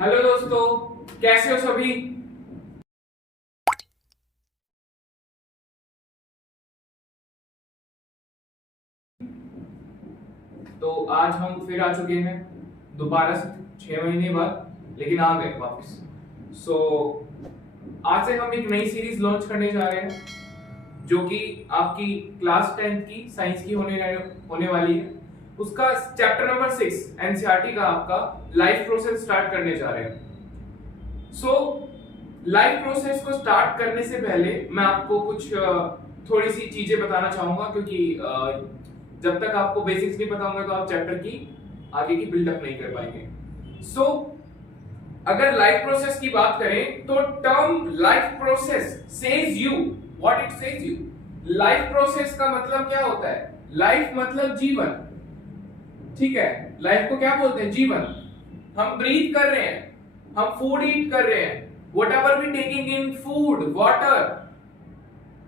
Hello दोस्तों, कैसे हो सभी। तो आज हम फिर आ चुके हैं दोबारा से 6 महीने बाद, लेकिन आ गए वापस। सो आज से हम एक नई सीरीज लॉन्च करने जा रहे हैं जो कि आपकी क्लास 10th की साइंस की होने वाली है। उसका चैप्टर नंबर 6 एनसीईआरटी का आपका लाइफ प्रोसेस स्टार्ट करने जा रहे हैं। सो लाइफ प्रोसेस को स्टार्ट करने से पहले मैं आपको कुछ थोड़ी सी चीजें बताना चाहूंगा, क्योंकि जब तक आपको बेसिक्स नहीं पता होंगे तो आप चैप्टर की आगे की बिल्डअप नहीं कर पाएंगे। सो अगर लाइफ प्रोसेस की बात करें तो term life process says you what it says you. Life process का मतलब क्या होता है? लाइफ मतलब जीवन, ठीक है। लाइफ को क्या बोलते हैं? जीवन। हम ब्रीथ कर रहे हैं, हम फूड ईट कर रहे हैं, whatever we taking in food, water,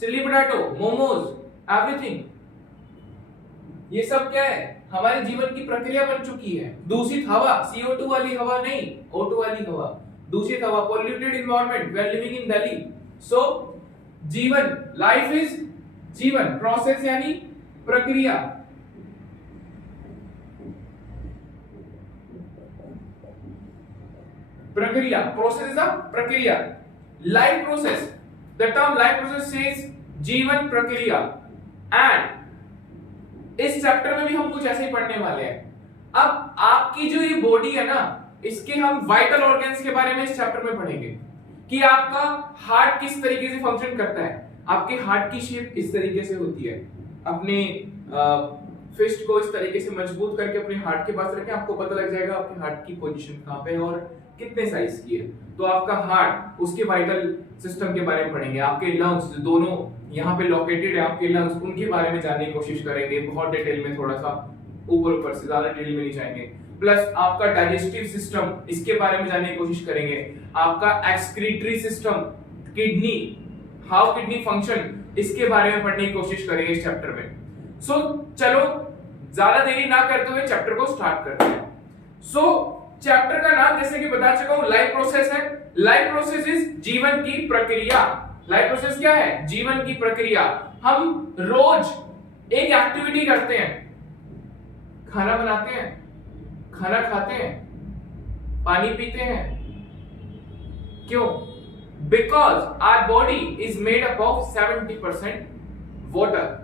chili potato, momos, everything, ये सब क्या है? हमारे जीवन की प्रक्रिया बन चुकी है। दूषित हवा, CO2 वाली हवा नहीं, O2 वाली हवा, दूषित हवा, polluted environment, we are living in Delhi. So जीवन, लाइफ इज जीवन, प्रोसेस यानी प्रक्रिया। प्रक्रिया, प्रोसेस इज अ प्रक्रिया। Life process, the term life process says जीवन प्रक्रिया। एंड इस चैप्टर में भी हम कुछ ऐसे ही पढ़ने वाले हैं। अब आपकी जो ये बॉडी है ना, इसके हम वाइटल ऑर्गन्स के बारे में इस चैप्टर में पढ़ेंगे कि आपका हार्ट किस तरीके से फंक्शन करता है। आपके हार्ट की शेप इस तरीके से होती है। अपने फिस्ट को इस तरीके से मजबूत करके अपने हार्ट के पास रखें, आपको पता लग जाएगा आपके हार्ट की पोजीशन कहां पे है और कितने साइज की है। तो आपका हार्ट, उसके वाइटल सिस्टम के बारे में पढ़ेंगे। आपके लंग्स जो दोनों यहाँ पे लोकेटेड है, आपके लंग्स, उनके बारे में जानने की कोशिश करेंगे बहुत डिटेल में, थोड़ा सा ऊपर से, ज्यादा डिटेल में नहीं जाएंगे। प्लस आपका डाइजेस्टिव सिस्टम, इसके बारे में जानने की कोशिश करेंगे। आपका excretory system, kidney, how kidney function, इसके बारे में पढ़ने की कोशिश करेंगे इस चैप्टर में। सो चलो ज्यादा देरी ना करते हुए चैप्टर को स्टार्ट करते हैं। सो चैप्टर का नाम जैसे कि बता चुका हूं, लाइफ प्रोसेस है। लाइफ प्रोसेस इज जीवन की प्रक्रिया। लाइफ प्रोसेस क्या है? जीवन की प्रक्रिया। हम रोज एक एक्टिविटी करते हैं, खाना बनाते हैं, खाना खाते हैं, पानी पीते हैं। क्यों? Because our body is made up of 70% water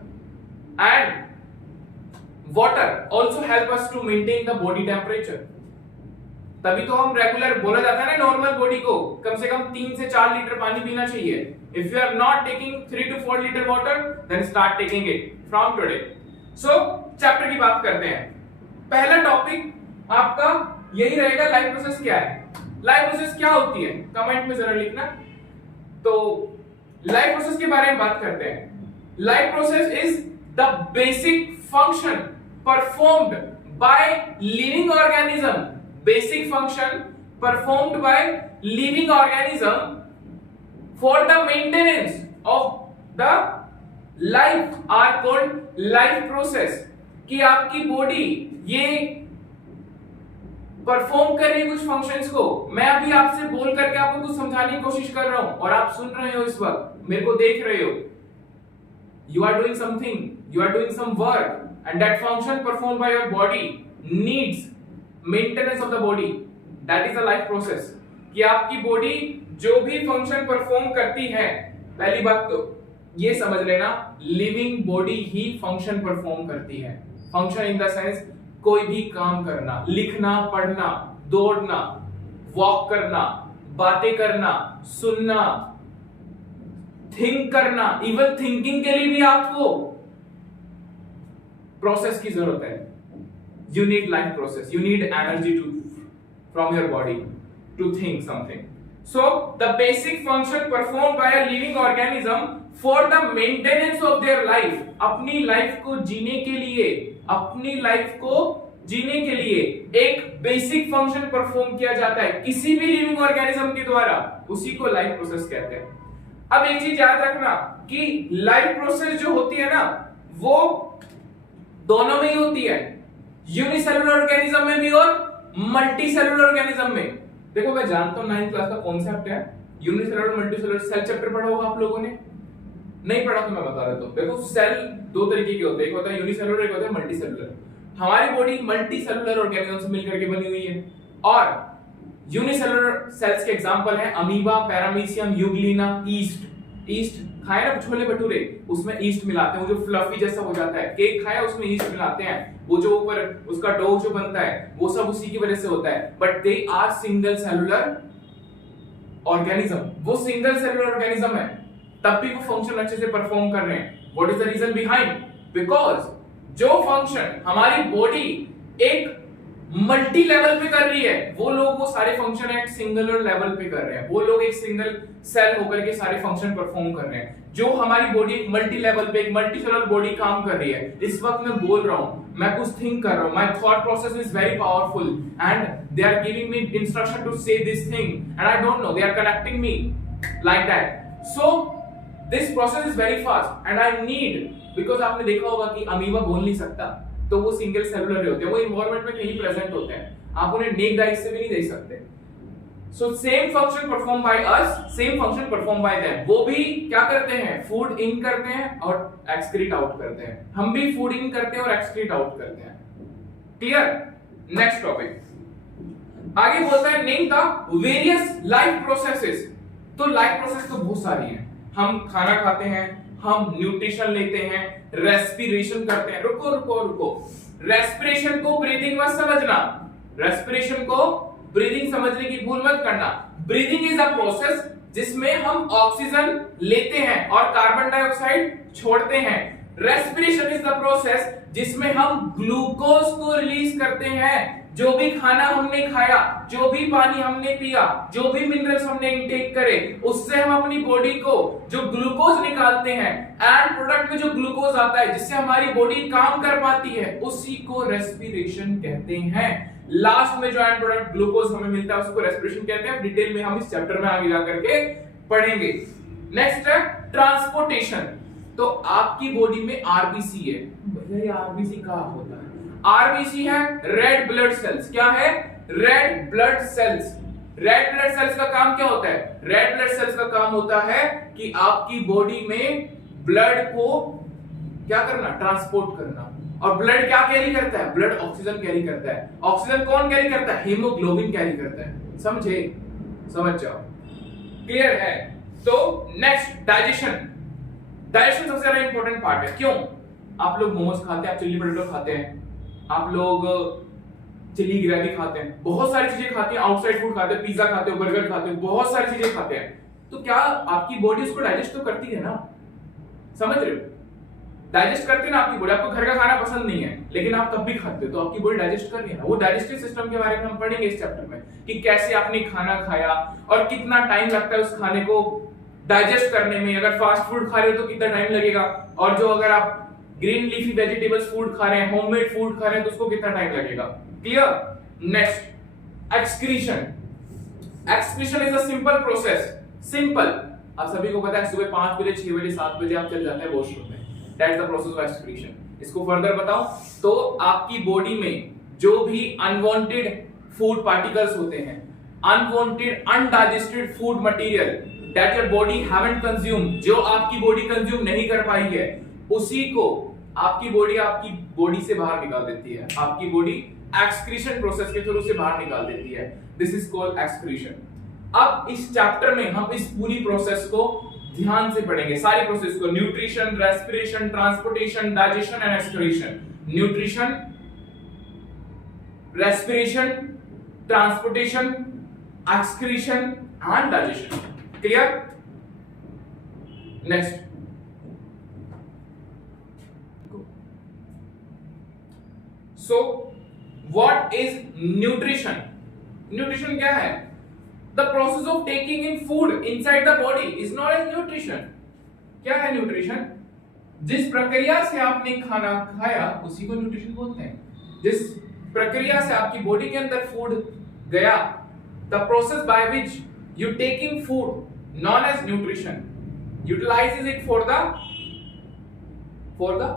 and water also help us to maintain the body temperature. तभी तो हम रेगुलर, बोला जाता है ना नॉर्मल बॉडी को कम से कम 3 से 4 लीटर पानी पीना चाहिए। If you are not taking 3 to 4 litre water then start taking it from today. So chapter की बात करते हैं। पहला टॉपिक आपका यही रहेगा, लाइफ प्रोसेस क्या है। लाइफ प्रोसेस क्या होती है कमेंट में जरा लिखना। तो लाइफ प्रोसेस के बारे में बात करते हैं। Life process is the basic function performed by living organism. Basic function performed by living organism for the maintenance of the life are called life process. कि आपकी बॉडी ये परफॉर्म कर रही है कुछ फंक्शंस को। मैं अभी आपसे बोल करके आपको कुछ समझाने की कोशिश कर रहा हूं और आप सुन रहे हो, इस वक्त मेरे को देख रहे हो। You are doing something, you are doing some work, and that function performed by your body needs maintenance of the body. That is a life process. कि आपकी बॉडी जो भी फंक्शन परफॉर्म करती है, पहली बात तो ये समझ लेना, लिविंग बॉडी ही फंक्शन परफॉर्म करती है। फंक्शन इन द सेंस कोई भी काम करना, लिखना, पढ़ना, दौड़ना, वॉक करना, बातें करना, सुनना, थिंक करना। इवन थिंकिंग के लिए भी आपको प्रोसेस की जरूरत है। You need life process, you need energy to from your body to think something. So the basic function perform by a living organism for the maintenance of their life. अपनी life को जीने के लिए, अपनी life को जीने के लिए एक बेसिक फंक्शन परफॉर्म किया जाता है किसी भी लिविंग ऑर्गेनिज्म के द्वारा, उसी को लाइफ प्रोसेस कहते हैं। अब एक चीज याद रखना कि लाइफ प्रोसेस जो होती है ना, वो दोनों में ही होती है, यूनिसेलुलर ऑर्गेनिज्म में भी और मल्टी सेलुलर ऑर्गेनिज्म में। देखो मैं जानता हूं 9th क्लास का कॉन्सेप्ट है यूनिसेलुलर मल्टीसेलुलर सेल चैप्टर पढ़ा होगा आप लोगों ने, नहीं पढ़ा तो मैं बता देता हूं। देखो सेल दो तरीके के होते हैं, एक होता है यूनिसेलुलर, एक होता है मल्टीसेलुलर। हमारी बॉडी मल्टीसेलुलर ऑर्गेनिज्म से मिलकर के बनी हुई है, और यूनिसेलुलर सेल्स के एग्जांपल हैं amoeba, paramecium, Euglena, east. East खाए ना छोले भटूरे, उसमें ईस्ट मिलाते हैं, वो जो फ्लफी जैसा हो जाता है। केक खाया उसमें ईस्ट मिलाते हैं, वो जो ऊपर उसका डो जो बनता है वो सब उसी की वजह से होता है। But they are single cellular organism, वो सिंगल सेलुलर ऑर्गेनिज्म है, तब भी वो फंक्शन अच्छे से परफॉर्म कर रहे हैं। What is the reason behind? Because जो फंक्शन हमारी बॉडी एक मल्टी लेवल पे कर रही है, वो लोग वो सारे फंक्शन एक सिंगुलर लेवल पे कर रहे हैं। वो लोग एक सिंगल सेल होकर के सारे फंक्शन परफॉर्म कर रहे हैं। जो हमारी बॉडी एक मल्टी लेवल पे, एक मल्टी सेलुलर बॉडी काम कर रही है। इस वक्त मैं बोल रहा हूं, मैं कुछ थिंक कर रहा हूं, my thought process is very powerful and they are giving me instruction to say this thing and I don't know, they are connecting me like that. So this process is very fast and I need, because आपने देखा होगा कि amoeba बोल नहीं सकता, तो वो single cellular होते हैं, वो एनवायरनमेंट में कहीं प्रेजेंट होते हैं, आप उन्हें नेक्ड आईज से भी नहीं देख सकते। So same function perform by us, same function perform bye them. वो भी क्या करते हैं? फूड इन करते हैं और एक्सक्रीट आउट करते हैं। हम भी फूड इन करते हैं और एक्सक्रीट आउट करते हैं। क्लियर? नेक्स्ट टॉपिक आगे बोलता है name the various life processes. तो लाइफ प्रोसेस तो बहुत सारी हैं। हम खाना खाते हैं, हम न्यूट्रिशन लेते हैं, रेस्पिरेशन करते हैं। रुको रुको रुको, रेस्पिरेशन को ब्रीदिंग मत समझना, रेस्पिरेशन को ब्रीदिंग समझने की भूल मत करना। ब्रीदिंग इज अ प्रोसेस जिसमें हम ऑक्सीजन लेते हैं और कार्बन डाइऑक्साइड छोड़ते हैं। रेस्पिरेशन इज द प्रोसेस जिसमें हम ग्लूकोज को रिलीज करते हैं। जो भी खाना हमने खाया, जो भी पानी हमने पिया, जो भी मिनरल्स हमने इनटेक करे, उससे हम अपनी बॉडी को जो ग्लूकोज निकालते हैं, एंड प्रोडक्ट में जो ग्लूकोज आता है जिससे हमारी बॉडी काम कर पाती है, उसी को रेस्पिरेशन कहते हैं। लास्ट में जो एंड प्रोडक्ट ग्लूकोज हमें मिलता है उसको रेस्पिरेशन कहते हैं। डिटेल में हम इस चैप्टर में आगे जाकर के पढ़ेंगे। नेक्स्ट है ट्रांसपोर्टेशन। तो आपकी बॉडी में आरबीसी है, भैया ये आरबीसी कहाँ होता है? आरबीसी है रेड ब्लड सेल्स। क्या है? Red blood cells. Red blood cells का काम क्या होता है? रेड ब्लड सेल्स का काम होता है कि आपकी बॉडी में ब्लड को क्या करना? ट्रांसपोर्ट करना। और ब्लड क्या कैरी करता है? ब्लड ऑक्सीजन कैरी करता है। ऑक्सीजन कौन कैरी करता है? हीमोग्लोबिन कैरी करता है। समझे? समझ जाओ। क्लियर है? तो नेक्स्ट डाइजेशन। डाइजेशन सबसे ज्यादा इंपॉर्टेंट पार्ट है। क्यों? आप लोग मोमोज खाते हैं, आप चिल्ली पोटैटो खाते हैं, आप लोग चिली ग्रेवी खाते हैं, बहुत सारी चीजें खाते हैं, आउटसाइड फूड खाते हैं, पिज्जा खाते हो, बर्गर खाते हो, बहुत सारी चीजें खाते हैं। तो क्या आपकी बॉडी उसको डाइजेस्ट तो करती है ना? समझ रहे हो? डाइजेस्ट करती है ना आपकी बॉडी। आपको घर का खाना पसंद नहीं है लेकिन आप तब भी खाते हो, तो आपकी बॉडी डाइजेस्ट कर रही है ना। वो डाइजेस्टिव सिस्टम के बारे में हम पढ़ेंगे इस चैप्टर में कि कैसे आपने खाना खाया और कितना टाइम लगता है उस खाने को डाइजेस्ट करने में। अगर फास्ट फूड खा रहे हो तो कितना टाइम लगेगा, और जो अगर आप ग्रीन लीफी वेजिटेबल्स फूड खा रहे हैं, होममेड फूड खा रहे हैं, तो उसको कितना टाइम लगेगा। Clear? Next excretion. Excretion is a simple process. Simple, आप सभी को पता है सुबह 5 बजे, 6 बजे, 7 बजे आप चल जाते हैं वॉशरूम में। That's the process of excretion. इसको फर्दर बताऊं तो आपकी बॉडी में जो भी अनवांटेड फूड पार्टिकल्स होते हैं, unwanted undigested food material that your body haven't consume, जो आपकी बॉडी कंज्यूम नहीं कर पाई है, उसी को आपकी बॉडी से बाहर निकाल देती है। आपकी बॉडी एक्सक्रीशन प्रोसेस के थ्रू से बाहर निकाल देती है। This is called excretion. अब इस चैप्टर में हम इस पूरी प्रोसेस को ध्यान से पढ़ेंगे, सारी प्रोसेस को। Nutrition, respiration, transportation, digestion and excretion. Nutrition, respiration, transportation, excretion and digestion. Clear? Next, so what is nutrition? nutrition क्या है? the process of taking in food inside the body is known as nutrition. क्या है nutrition? जिस प्रक्रिया से आपने खाना खाया उसी को न्यूट्रिशन बोलते हैं। जिस प्रक्रिया से आपकी बॉडी के अंदर फूड गया, the process by which you taking food known as nutrition, utilizes it for the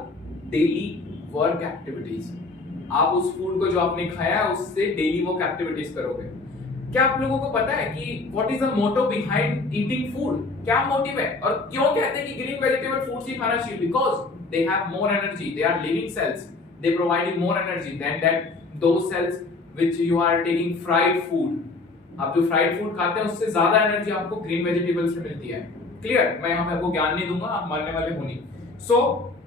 daily work activities. आप उस फूड को जो आपने खाया उससे डेली वर्क एक्टिविटीज करोगे। क्या आप लोगों को पता है कि what is the motto behind eating food? क्या मोटिव है और क्यों कहते हैं कि ग्रीन वेजिटेबल फूड्स ही खाना चाहिए? Because they have more energy, they are living cells, they provide more energy than that those cells which you are taking fried food. आप जो फ्राइड फूड खाते हैं उससे ज्यादा एनर्जी आपको ग्रीन वेजिटेबल से मिलती है। क्लियर? मैं यहाँ पे आपको ज्ञान नहीं दूंगा, आप मानने वाले हो नहीं। So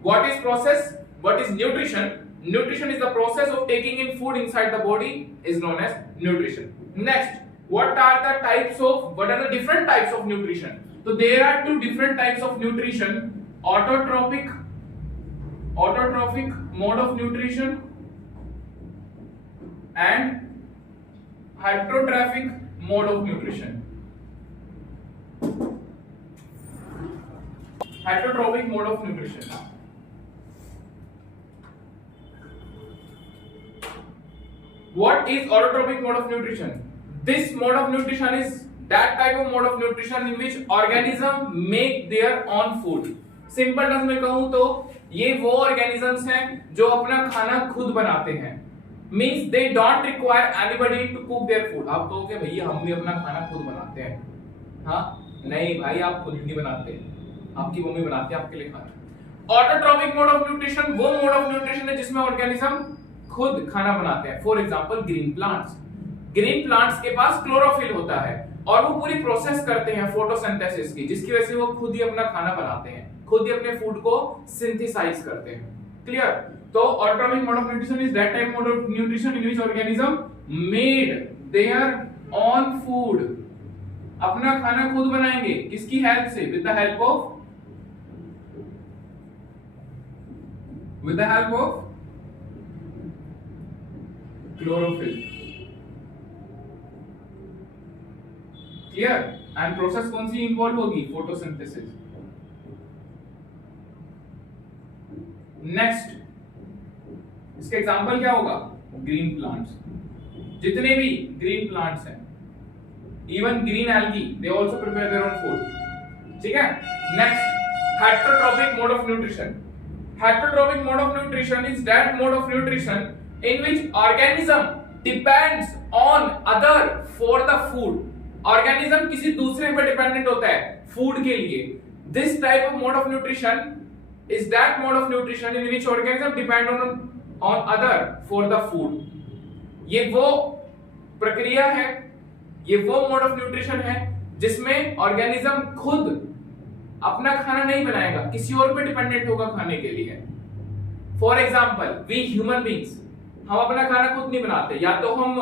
what is process, what is nutrition? Nutrition is the process of taking in food inside the body is known as nutrition. Next, what are the different types of nutrition? So there are two different types of nutrition: autotrophic mode of nutrition and heterotrophic mode of nutrition. Heterotrophic mode of nutrition. What is autotrophic mode of nutrition? This mode of nutrition is that type of mode of nutrition in which organism make their own food. Simple terms में कहूं तो ये वो organisms हैं जो अपना खाना खुद बनाते हैं। Means they don't require anybody to cook their food. आप कहोगे भैया हम भी अपना खाना खुद बनाते हैं। हाँ, नहीं भाई, आप खुद नहीं बनाते, आपकी मम्मी बनाती है आपके लिए खाना। ऑटोट्रॉपिक मोड ऑफ न्यूट्रिशन वो मोड ऑफ न्यूट्रिशन है जिसमें ऑर्गेनिज्म खुद खाना बनाते हैं। फॉर एग्जांपल ग्रीन प्लांट्स के पास क्लोरोफिल होता है और वो पूरी प्रोसेस करते हैं फोटोसिंथेसिस की, जिसकी वजह से वो खुद ही अपना खाना बनाते हैं, खुद ही अपने फूड को सिंथेसाइज करते हैं। क्लियर? तो autotrophic mode of nutrition is that type mode of nutrition in which organism made their own food. अपना खाना खुद बनाएंगे, किसकी हेल्प से? With the help of chlorophyll. Clear? And process कौन सी इन्वॉल्व होगी? फोटोसिंथेसिस। नेक्स्ट, इसका एग्जांपल क्या होगा? Green plants. जितने भी ग्रीन प्लांट्स हैं, even green algae, they also prepare their own food. ठीक है? Next, heterotrophic mode of nutrition. Heterotrophic mode of nutrition is that mode of nutrition in which organism depends on other for the food. Organism किसी दूसरे पर dependent होता है food के लिए। This type of mode of nutrition is that mode of nutrition in which organism depend on other for the food. ये वो प्रक्रिया है, ये वो मोड ऑफ न्यूट्रिशन है जिसमें ऑर्गेनिज्म खुद अपना खाना नहीं बनाएगा, किसी और पे डिपेंडेंट होगा खाने के लिए। For example, we human beings, हम अपना खाना खुद नहीं बनाते। या तो हम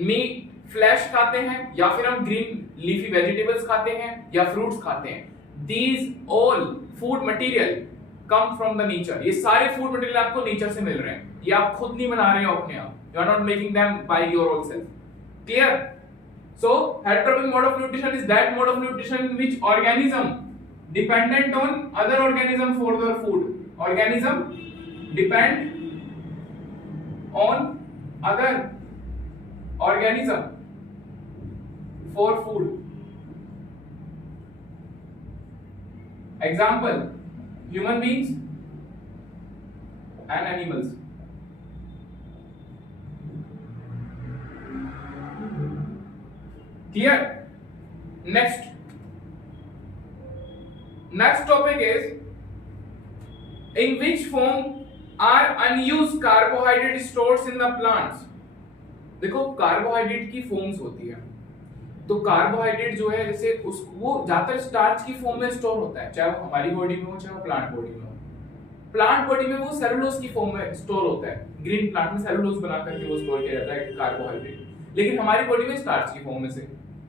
मीट फ्लैश खाते हैं, या फिर हम ग्रीन लीफी वेजिटेबल्स खाते हैं, या फ्रूट्स खाते हैं। These all food material come from the nature. ये सारे फूड मटेरियल आपको नेचर से मिल रहे हैं, ये आप खुद नहीं बना रहे हो अपने आप। You are not making them by your own self. Clear? So heterotrophic mode of nutrition is that mode of nutrition in which organism dependent on other organism for their food. Organism depend on other organism for food. Example, human beings and animals. Clear? Next topic is in which form are unused carbohydrate stores in the plants. देखो, carbohydrate की forms होती है, तो carbohydrate जो है जैसे वो ज्यादातर स्टार्च की फॉर्म में स्टोर होता है, चाहे वो हमारी बॉडी में हो चाहे वो प्लांट बॉडी में हो। प्लांट बॉडी में वो सेलुलोज की फॉर्म में स्टोर होता है, ग्रीन प्लांट में सेलुलोज बना करके वो स्टोर किया जाता है कार्बोहाइड्रेट, लेकिन हमारी बॉडी में स्टार्च की फॉर्म में से।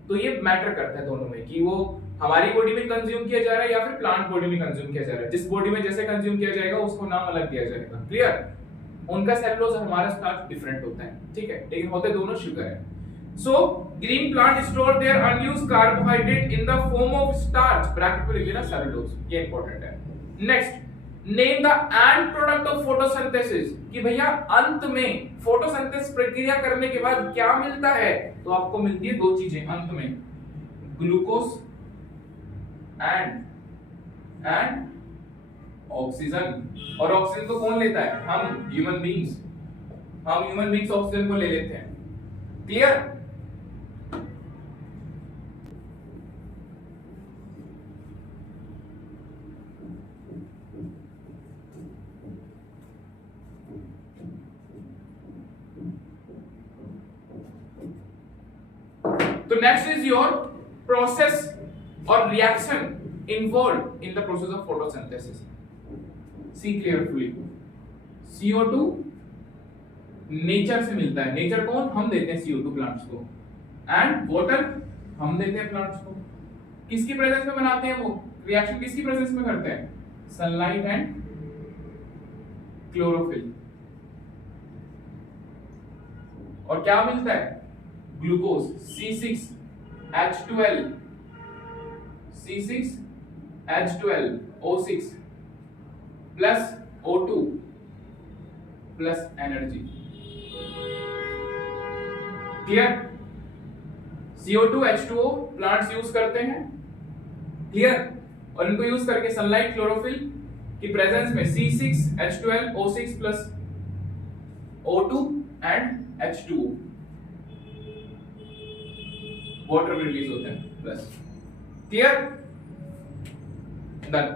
तो ये मैटर करता है दोनों में कि वो हमारी बॉडी में कंज्यूम किया जा रहा है या फिर प्लांट बॉडी में कंज्यूम किया जा रहा है। जिस बॉडी में जैसे कंज्यूम किया जाएगा उसको नाम अलग दिया जाएगा। क्लियर? उनका सेलुलोज और हमारा स्टार्च डिफरेंट होता है, ठीक है, लेकिन होते दोनों शुगर है। So green plant store their unused carbohydrate in the form of starch, bracket में लिख लेना सेलुलोज, ये इंपॉर्टेंट है। Next, name the end product of photosynthesis, कि भैया अंत में फोटोसिंथेसिस प्रक्रिया करने के बाद क्या मिलता है? तो आपको मिलती है दो चीजें अंत में, ग्लूकोज एंड ऑक्सीजन। और ऑक्सीजन को कौन लेता है? हम ह्यूमन बींग्स ऑक्सीजन को ले लेते हैं। क्लियर? तो नेक्स्ट इज योर प्रोसेस और reaction involve in the process of photosynthesis. See clearfully. CO2 nature से मिलता है. नेचर कौन? हम देते हैं CO2 प्लांट्स को. एंड वाटर हम देते हैं प्लांट्स को. किसकी प्रेजेंस में बनाते हैं वो रिएक्शन? किसकी प्रेजेंस में करते हैं? Sunlight and chlorophyll. और क्या मिलता है? Glucose C6H12 O6 plus O2 plus energy. Clear? CO2 H2O plants use करते हैं. क्लियर? और इनको यूज करके सनलाइट क्लोरोफिल की प्रेजेंस में C6H12 O6 plus O2 and H2O water release होते हैं प्लस. क्लियर? डन.